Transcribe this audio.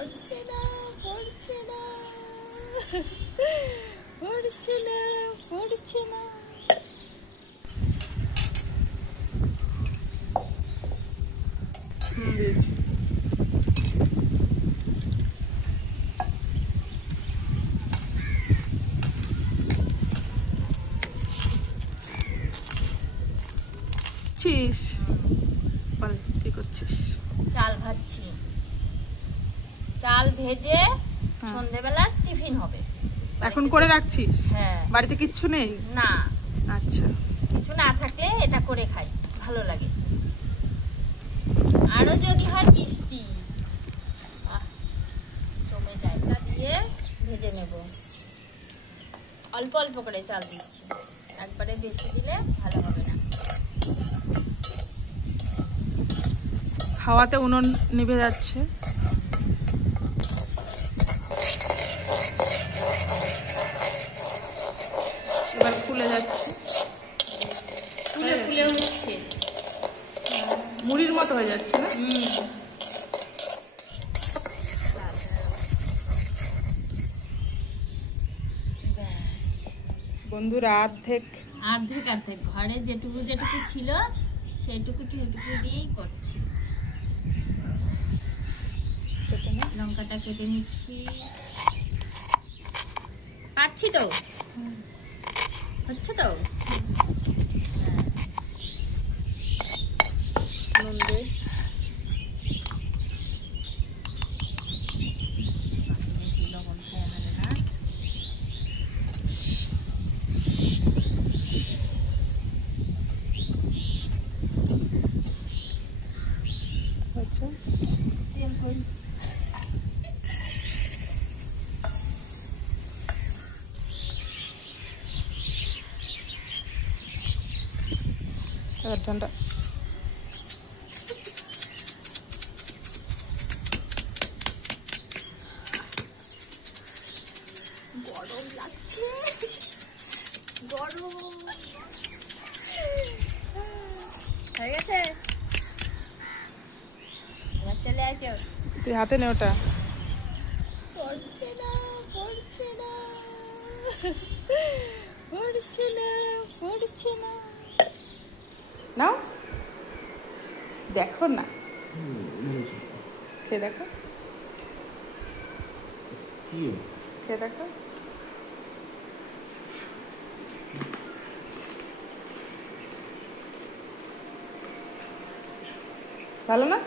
পড়ছে না পড়ছে না পড়ছে না পড়ছে না। দিয়েছি। কি করছিস? চাল ভাজছি। চাল ভেজে সন্ধ্যেবেলা টিফিন হবে। এখন করে রাখছিস? হ্যাঁ। বাড়িতে কিচ্ছু নেই? না। আচ্ছা। কিছু না থাকলে এটা করে খাই, ভালো লাগে। আরো যদি হয় মিষ্টি জমে যায়, তা দিয়ে ভেজে নেব। অল্প অল্প করে চাল দিচ্ছি, একবারে বেশি দিলে ভালো হবে না। হাওয়াতে উনুন নিভে যাচ্ছে। এবার ফুলে যাচ্ছে, ফুলে ফুলে উঠছে, মুড়ির মতো হয়ে যাচ্ছে না? বন্ধুরা অর্ধেক ঘরে যেটুকু ছিল সেইটুকু দিয়েই করছি। লঙ্কাটা কেটে নিচ্ছি। পাচ্ছি তো, হচ্ছে তো। নুন দে। লবণ খায় আমাদের না। আচ্ছা, তেল করি। এবার ঠান্ডা। গরম লাগছে, গরম হয়ে গেছে। এবার চলে আসো। তুই হাতে নে ওটা। পড়ছে না পড়ছে না পড়ছে না পড়ছে না। নাও, দেখো না, খেয়ে দেখো, খেয়ে দেখো। ভালো না?